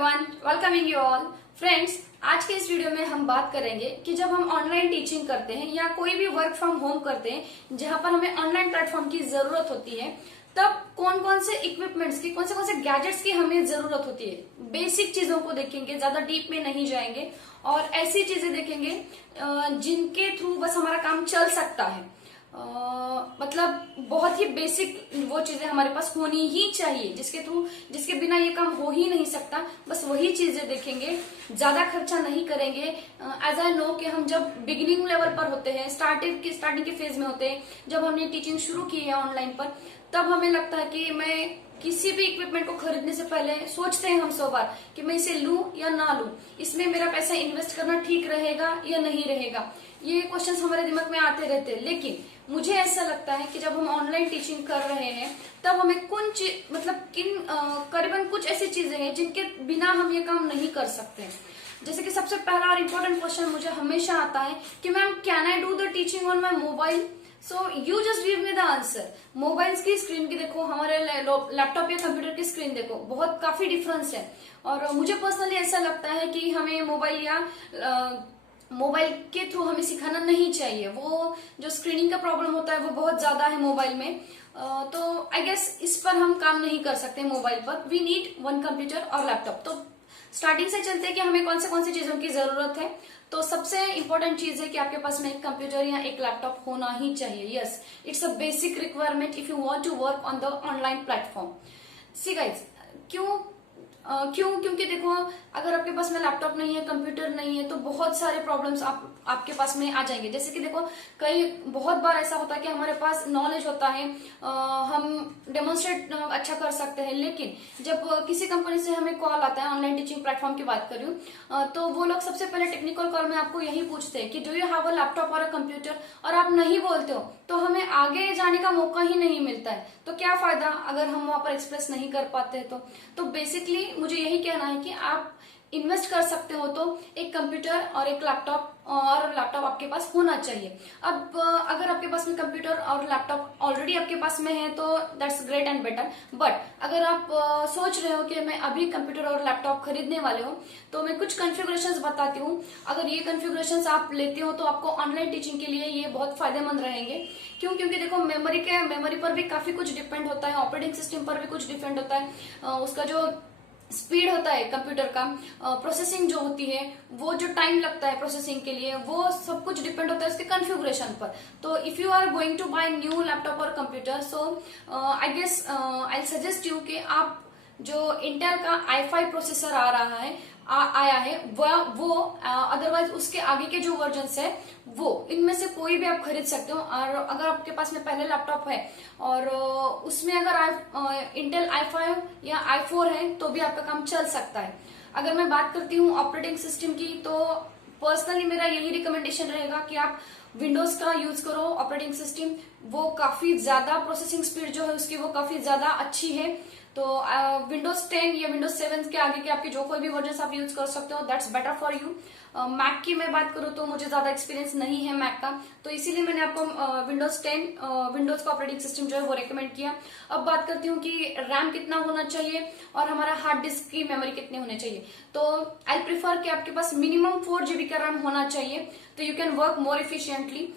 Everyone, welcoming you all friends. आज के इस वीडियो में हम बात करेंगे कि जब हम ऑनलाइन टीचिंग करते हैं या कोई भी वर्क फ्रॉम होम करते हैं जहां पर हमें ऑनलाइन प्लेटफॉर्म की जरूरत होती है, तब कौन कौन से इक्विपमेंट्स की, कौन से गैजेट्स की हमें जरूरत होती है। बेसिक चीजों को देखेंगे, ज्यादा डीप में नहीं जाएंगे और ऐसी चीजें देखेंगे जिनके थ्रू बस हमारा काम चल सकता है। मतलब बहुत ही बेसिक वो चीजें हमारे पास होनी ही चाहिए जिसके बिना ये काम हो ही नहीं सकता। बस वही चीजें देखेंगे, ज्यादा खर्चा नहीं करेंगे। एज आई नो कि हम जब बिगिनिंग लेवल पर होते हैं, स्टार्टिंग के फेज में होते हैं, जब हमने टीचिंग शुरू की है ऑनलाइन पर, तब हमें लगता है कि मैं किसी भी इक्विपमेंट को खरीदने से पहले सोचते हैं हम 100 बार कि मैं इसे लूं या ना लूं, इसमें मेरा पैसा इन्वेस्ट करना ठीक रहेगा या नहीं रहेगा। ये क्वेश्चंस हमारे दिमाग में आते रहते हैं। लेकिन मुझे ऐसा लगता है कि जब हम ऑनलाइन टीचिंग कर रहे हैं तब हमें करीबन कुछ ऐसी चीजें हैं जिनके बिना हम ये काम नहीं कर सकते। जैसे कि सबसे पहला और इम्पोर्टेंट क्वेश्चन मुझे हमेशा आता है कि ma'am can I do the teaching on my mobile? So you just give me the answer. Mobile की स्क्रीन की देखो, हमारे लैपटॉप या कंप्यूटर की स्क्रीन देखो, बहुत काफी डिफरेंस है। और मुझे पर्सनली ऐसा लगता है कि हमें मोबाइल के थ्रू हमें सिखाना नहीं चाहिए। वो जो स्क्रीनिंग का प्रॉब्लम होता है वो बहुत ज्यादा है मोबाइल में। तो आई गेस इस पर हम काम नहीं कर सकते मोबाइल पर। वी नीड वन कंप्यूटर और लैपटॉप। तो स्टार्टिंग से चलते हैं कि हमें कौन सी चीजों की जरूरत है। तो सबसे इंपॉर्टेंट चीज है कि आपके पास में एक कंप्यूटर या एक लैपटॉप होना ही चाहिए। Yes, it's a basic requirement if you want to work on the online platform. See guys, क्योंकि देखो, अगर आपके पास में लैपटॉप नहीं है, कंप्यूटर नहीं है, तो बहुत सारे प्रॉब्लम्स आपके पास में आ जाएंगे। जैसे कि देखो, बहुत बार ऐसा होता है कि हमारे पास नॉलेज होता है, हम डेमोन्स्ट्रेट अच्छा कर सकते हैं, लेकिन जब किसी कंपनी से हमें कॉल आता है, ऑनलाइन टीचिंग प्लेटफॉर्म की बात कर रही हूँ, तो वो लोग सबसे पहले टेक्निकल कॉल में आपको यही पूछते हैं कि do you have a laptop और अ कंप्यूटर, और आप नहीं बोलते हो तो हमें आगे जाने का मौका ही नहीं मिलता है। तो क्या फायदा अगर हम वहां पर एक्सप्रेस नहीं कर पाते हैं। तो बेसिकली मुझे यही कहना है कि आप इन्वेस्ट कर सकते हो तो एक कंप्यूटर और एक लैपटॉप आपके पास होना चाहिए। अब अगर आपके पास में कंप्यूटर और लैपटॉप ऑलरेडी आपके पास में है तो that's great and better. But अगर आप सोच रहे हो कि मैं अभी कंप्यूटर और लैपटॉप खरीदने वाले हो, तो मैं कुछ कॉन्फ़िगरेशंस बताती हूँ। अगर ये कॉन्फ़िगरेशंस आप लेते हो तो आपको ऑनलाइन टीचिंग के लिए ये बहुत फायदेमंद रहेंगे। क्योंकि देखो, मेमोरी पर भी काफी कुछ डिपेंड होता है, ऑपरेटिंग सिस्टम पर भी कुछ डिपेंड होता है, उसका जो स्पीड होता है कंप्यूटर का, प्रोसेसिंग जो होती है, वो जो टाइम लगता है प्रोसेसिंग के लिए, वो सब कुछ डिपेंड होता है उसके कॉन्फ़िगरेशन पर। तो if you are going to buy new laptop और computer, so I guess I suggest you कि आप जो इंटेल का i5 प्रोसेसर आ रहा है आया है वो अदरवाइज उसके आगे के जो वर्जन्स है वो, इनमें से कोई भी आप खरीद सकते हो। और अगर आपके पास में पहले लैपटॉप है और उसमें अगर इंटेल i5 या i4 है तो भी आपका काम चल सकता है। अगर मैं बात करती हूँ ऑपरेटिंग सिस्टम की, तो पर्सनली मेरा यही रिकमेंडेशन रहेगा कि आप विंडोज का यूज करो ऑपरेटिंग सिस्टम। वो काफी ज्यादा प्रोसेसिंग स्पीड जो है उसकी वो काफी ज्यादा अच्छी है। तो विंडोज 10 या विंडोज 7 के आगे के आपके जो कोई भी वर्जन आप यूज कर सकते हो, that's better for you. Mac की मैं बात करूँ तो मुझे ज्यादा एक्सपीरियंस नहीं है मैक का, तो इसीलिए मैंने आपको विंडोज का ऑपरेटिंग सिस्टम जो है वो रेकमेंड किया। अब बात करती हूँ कि रैम कितना होना चाहिए और हमारा हार्ड डिस्क की मेमोरी कितनी होनी चाहिए। तो आई प्रिफर कि आपके पास मिनिमम 4 GB का रैम होना चाहिए, तो you can work more efficiently.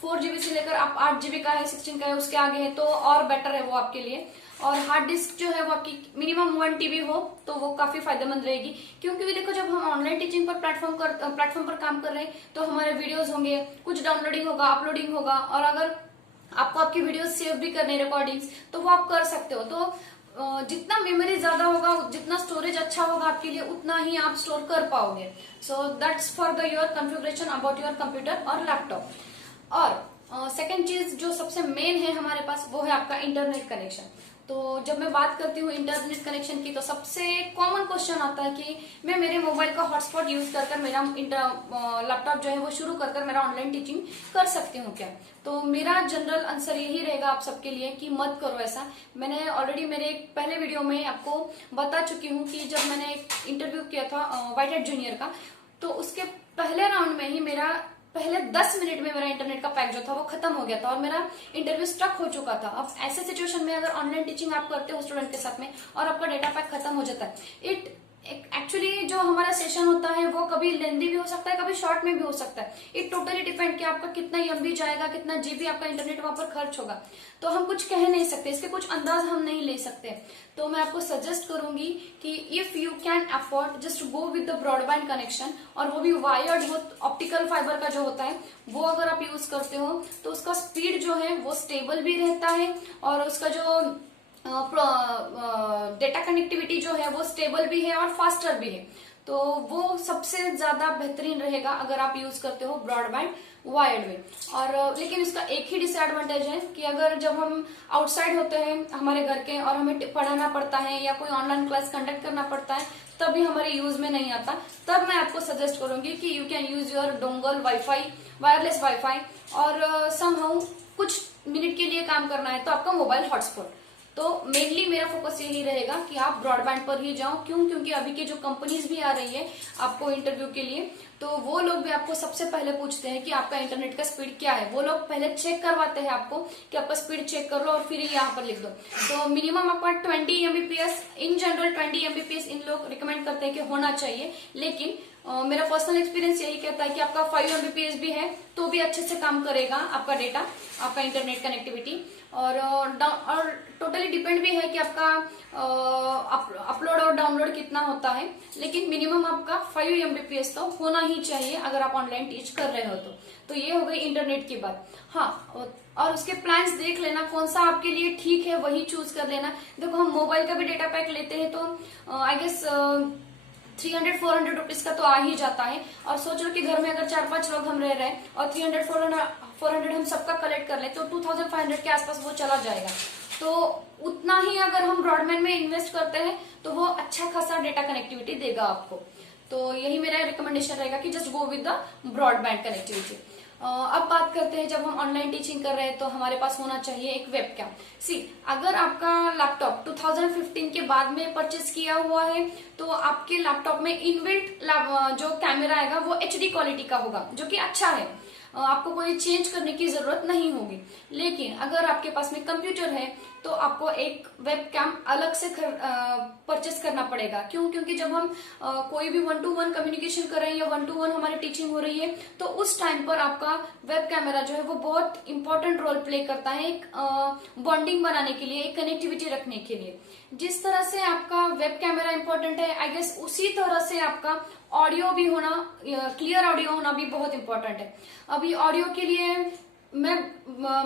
4 GB से लेकर आप 8 GB का है, 16 का है, उसके आगे है तो और बेटर है वो आपके लिए। और हार्ड डिस्क जो है वो आपकी मिनिमम 1 TB हो तो वो काफी फायदेमंद रहेगी। क्योंकि देखो, जब हम ऑनलाइन टीचिंग पर प्लेटफॉर्म पर काम कर रहे हैं तो हमारे वीडियोस होंगे, कुछ डाउनलोडिंग होगा, अपलोडिंग होगा, और अगर आपको आपकी वीडियोस सेव भी करने रिकॉर्डिंग्स, तो वो आप कर सकते हो। तो जितना मेमोरी ज्यादा होगा, जितना स्टोरेज अच्छा होगा आपके लिए, उतना ही आप स्टोर कर पाओगे। So that's for the your configuration about your computer और लैपटॉप। और सेकेंड चीज जो सबसे मेन है हमारे पास, वो है आपका इंटरनेट कनेक्शन। तो जब मैं बात करती हूँ इंटरनेट कनेक्शन की, तो सबसे कॉमन क्वेश्चन आता है कि मैं मेरे मोबाइल का हॉटस्पॉट यूज कर मेरा लैपटॉप जो है वो शुरू कर मेरा ऑनलाइन टीचिंग कर सकती हूँ क्या? तो मेरा जनरल आंसर यही रहेगा आप सबके लिए कि मत करो ऐसा। मैंने ऑलरेडी मेरे पहले वीडियो में आपको बता चुकी हूँ कि जब मैंने एक इंटरव्यू किया था व्हाइट हैट जूनियर का, तो उसके पहले राउंड में ही पहले 10 मिनट में मेरा इंटरनेट का पैक जो था वो खत्म हो गया था और मेरा इंटरव्यू स्टक हो चुका था। अब ऐसे सिचुएशन में अगर ऑनलाइन टीचिंग आप करते हो स्टूडेंट के साथ में और आपका डेटा पैक खत्म हो जाता है, इट जो हमारा सेशन होता है वो कभी लेंदी भी हो सकता है, कभी शॉर्ट में भी हो सकता है। इट टोटली डिपेंड कि आपका कितना एमबी जाएगा, कितना जीबी आपका इंटरनेट वहां पर खर्च होगा। तो हम कुछ कह नहीं सकते, इसके कुछ अंदाज हम नहीं ले सकते। तो मैं आपको सजेस्ट करूंगी कि if you can afford, just go with the broadband connection, और वो भी वायर्ड हो, ऑप्टिकल फाइबर का जो होता है वो अगर आप यूज करते हो तो उसका स्पीड जो है वो स्टेबल भी रहता है, और उसका जो डेटा कनेक्टिविटी जो है वो स्टेबल भी है और फास्टर भी है। तो वो सबसे ज्यादा बेहतरीन रहेगा अगर आप यूज करते हो ब्रॉडबैंड वायर्ड में। और लेकिन इसका एक ही डिसएडवांटेज है कि अगर जब हम आउटसाइड होते हैं हमारे घर के और हमें पढ़ाना पड़ता है या कोई ऑनलाइन क्लास कंडक्ट करना पड़ता है, तभी हमारे यूज में नहीं आता, तब मैं आपको सजेस्ट करूंगी कि you can use your dongle wifi, wireless wifi, और समहाउ कुछ मिनट के लिए काम करना है तो आपका मोबाइल हॉटस्पॉट। तो मेनली मेरा फोकस यही रहेगा कि आप ब्रॉडबैंड पर ही जाओ। क्यों? क्योंकि अभी की जो कंपनीज भी आ रही है आपको इंटरव्यू के लिए, तो वो लोग भी आपको सबसे पहले पूछते हैं कि आपका इंटरनेट का स्पीड क्या है। वो लोग पहले चेक करवाते हैं आपको कि आपका स्पीड चेक कर लो और फिर यहाँ पर लिख दो। तो मिनिमम आपका 20 एमबीपीएस, इन जनरल 20 एमबीपीएस इन लोग रिकमेंड करते हैं कि होना चाहिए। लेकिन मेरा पर्सनल एक्सपीरियंस यही कहता है कि आपका 5 एमबीपीएस भी है तो भी अच्छे से काम करेगा आपका डेटा, आपका इंटरनेट कनेक्टिविटी। और टोटली डिपेंड भी है कि आपका अपलोड और डाउनलोड कितना होता है, लेकिन मिनिमम आपका 5 एमबीपीएस तो होना ही चाहिए अगर आप ऑनलाइन टीच कर रहे हो तो ये हो गई इंटरनेट की बात। हाँ, और उसके प्लान्स देख लेना कौन सा आपके लिए ठीक है, वही चूज कर लेना। देखो हम मोबाइल का भी डेटा पैक लेते हैं तो आई गेस 300-400 रुपीज का तो आ ही जाता है। और सोचो कि घर में अगर 4-5 लोग हम रह रहे हैं और 300-400 हम सबका कलेक्ट कर ले तो 2500 के आसपास वो चला जाएगा। तो उतना ही अगर हम ब्रॉडबैंड में इन्वेस्ट करते हैं तो वो अच्छा खासा डेटा कनेक्टिविटी देगा आपको। तो यही मेरा रिकमेंडेशन रहेगा कि just go with the broadband connectivity. अब बात करते हैं, जब हम ऑनलाइन टीचिंग कर रहे हैं तो हमारे पास होना चाहिए एक वेबकैम। सी, अगर आपका लैपटॉप 2015 के बाद में परचेज किया हुआ है तो आपके लैपटॉप में इनबिल्ट जो कैमरा आएगा वो एचडी क्वालिटी का होगा, जो कि अच्छा है, आपको कोई चेंज करने की जरूरत नहीं होगी। लेकिन अगर आपके पास में कंप्यूटर है तो आपको एक वेबकैम अलग से परचेस करना पड़ेगा। क्यों? क्योंकि जब हम कोई भी 1-to-1 कम्युनिकेशन कर रहे हैं या 1-to-1 हमारी टीचिंग हो रही है तो उस टाइम पर आपका वेब कैमरा जो है वो बहुत इंपॉर्टेंट रोल प्ले करता है एक बॉन्डिंग बनाने के लिए, एक कनेक्टिविटी रखने के लिए। जिस तरह से आपका वेब कैमरा इंपॉर्टेंट है, आई गेस उसी तरह से आपका ऑडियो भी होना, क्लियर ऑडियो होना भी बहुत इंपॉर्टेंट है। अभी ऑडियो के लिए मैं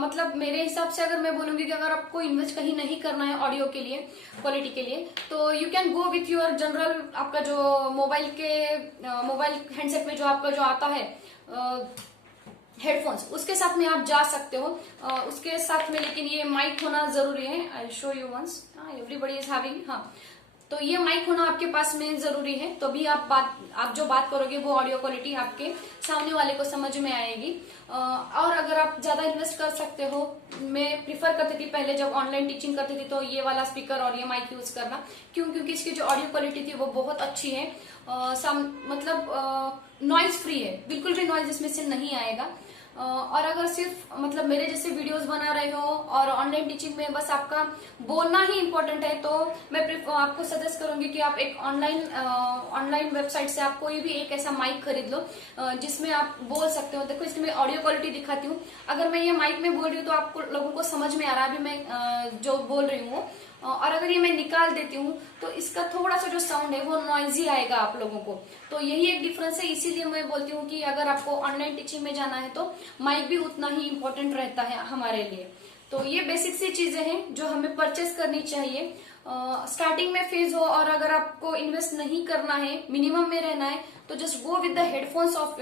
मतलब मेरे हिसाब से अगर मैं बोलूंगी कि अगर आपको इन्वेस्ट कहीं नहीं करना है ऑडियो के लिए, क्वालिटी के लिए, तो you can go with your general, आपका जो मोबाइल हैंडसेट में जो आपका जो आता है हेडफोन्स, उसके साथ में आप जा सकते हो उसके साथ में। लेकिन ये माइक होना जरूरी है। I show you once, everybody is having, हाँ, तो ये माइक होना आपके पास में जरूरी है, तो भी आप जो बात करोगे वो ऑडियो क्वालिटी आपके सामने वाले को समझ में आएगी। और अगर आप ज्यादा इन्वेस्ट कर सकते हो, मैं प्रिफर करती थी पहले जब ऑनलाइन टीचिंग करती थी तो ये वाला स्पीकर और ये माइक यूज करना। क्यों? क्योंकि इसकी जो ऑडियो क्वालिटी थी वो बहुत अच्छी है, मतलब नॉइज फ्री है, बिल्कुल भी नॉइज इसमें से नहीं आएगा। और अगर सिर्फ मतलब मेरे जैसे वीडियोस बना रहे हो और ऑनलाइन टीचिंग में बस आपका बोलना ही इम्पोर्टेंट है, तो मैं आपको सजेस्ट करूंगी कि आप एक ऑनलाइन वेबसाइट से आप कोई भी एक ऐसा माइक खरीद लो जिसमें आप बोल सकते हो। देखो इसकी मैं ऑडियो क्वालिटी दिखाती हूँ। अगर मैं ये माइक में बोल रही हूँ तो आपको लोगों को समझ में आ रहा है अभी मैं जो बोल रही हूँ, और अगर ये मैं निकाल देती हूँ तो इसका थोड़ा सा जो साउंड है वो नॉइजी आएगा आप लोगों को। तो यही एक डिफरेंस है, इसीलिए मैं बोलती हूँ कि अगर आपको ऑनलाइन टीचिंग में जाना है तो माइक भी उतना ही इम्पोर्टेंट रहता है हमारे लिए। तो ये बेसिक सी चीजें हैं जो हमें परचेस करनी चाहिए। स्टार्टिंग में फेज हो और अगर आपको इन्वेस्ट नहीं करना है, मिनिमम में रहना है, तो just go with the headphones of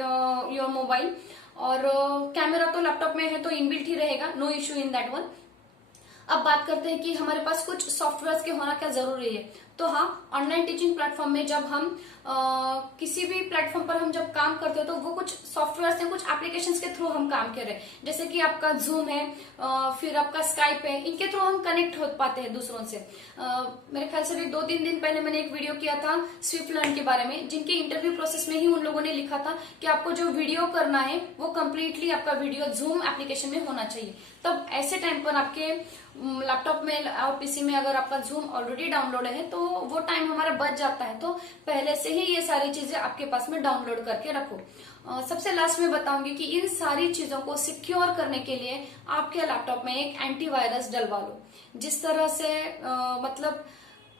your mobile. और कैमरा तो लैपटॉप में है तो इनबिल्ट ही रहेगा, no issue in that one. अब बात करते हैं कि हमारे पास कुछ सॉफ्टवेयर के होना क्या जरूरी है। तो हाँ, ऑनलाइन टीचिंग प्लेटफॉर्म में जब हम किसी भी प्लेटफॉर्म पर हम जब काम करते हो तो वो कुछ सॉफ्टवेयर हैं, कुछ एप्लीकेशंस के थ्रू हम काम कर रहे हैं। जैसे कि आपका जूम है, फिर आपका स्काइप है, इनके थ्रू हम कनेक्ट हो पाते हैं दूसरों से। मेरे ख्याल से भी 2-3 दिन पहले मैंने एक वीडियो किया था स्विफ्ट लर्न के बारे में, जिनके इंटरव्यू प्रोसेस में ही उन लोगों ने लिखा था कि आपको जो वीडियो करना है वो कम्प्लीटली आपका वीडियो जूम एप्लीकेशन में होना चाहिए। तब ऐसे टाइम पर आपके लैपटॉप में और पीसी में अगर आपका जूम ऑलरेडी डाउनलोड है तो वो टाइम हमारा बच जाता है। तो पहले से ही ये सारी चीजें आपके पास में डाउनलोड करके रखो। सबसे लास्ट में बताऊंगी कि इन सारी चीजों को सिक्योर करने के लिए आपके लैपटॉप में एक एंटीवायरस डलवा लो। जिस तरह से मतलब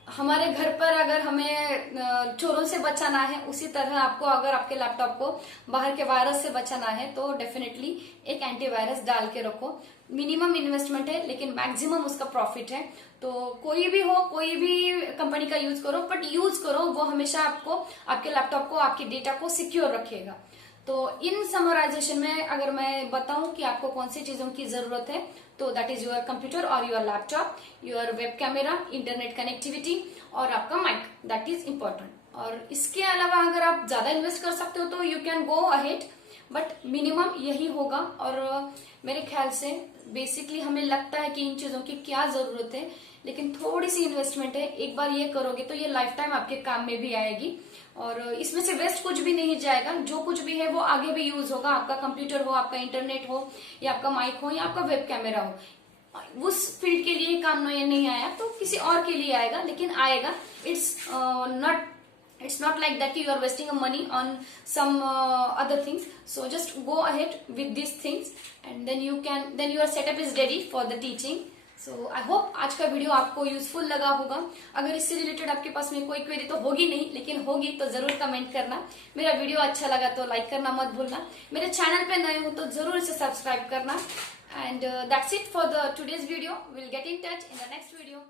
हमारे घर पर अगर हमें चोरों से बचाना है, उसी तरह आपको अगर आपके लैपटॉप को बाहर के वायरस से बचाना है तो डेफिनेटली एक एंटीवायरस डाल के रखो। मिनिमम इन्वेस्टमेंट है लेकिन मैक्सिमम उसका प्रॉफिट है। तो कोई भी हो, कोई भी कंपनी का यूज करो, बट यूज करो वो हमेशा आपको आपके लैपटॉप को, आपके डेटा को सिक्योर रखेगा। तो इन समराइजेशन में अगर मैं बताऊं कि आपको कौन सी चीजों की जरूरत है, तो दैट इज योर कंप्यूटर और your laptop, your web camera, internet connectivity और आपका माइक, दैट इज इम्पोर्टेंट। और इसके अलावा अगर आप ज्यादा इन्वेस्ट कर सकते हो तो you can go ahead, but minimum यही होगा। और मेरे ख्याल से बेसिकली हमें लगता है कि इन चीजों की क्या जरूरत है, लेकिन थोड़ी सी इन्वेस्टमेंट है, एक बार ये करोगे तो ये लाइफ टाइम आपके काम में भी आएगी। और इसमें से वेस्ट कुछ भी नहीं जाएगा, जो कुछ भी है वो आगे भी यूज होगा। आपका कंप्यूटर हो, आपका इंटरनेट हो, या आपका माइक हो, या आपका वेब कैमरा हो। उस फील्ड के लिए काम नहीं आया तो किसी और के लिए आएगा, लेकिन आएगा। It's not like that you are wasting money on some other things. So just go ahead with these things and then your setup is ready for the teaching. So I hope आज का video आपको useful लगा होगा। अगर इससे related आपके पास में कोई क्वेरी तो होगी नहीं, लेकिन होगी तो जरूर कमेंट करना। मेरा वीडियो अच्छा लगा तो लाइक करना मत भूलना। मेरे चैनल पे नए हो तो जरूर इसे सब्सक्राइब करना। And that's it for the today's video. We'll get in touch in the next video.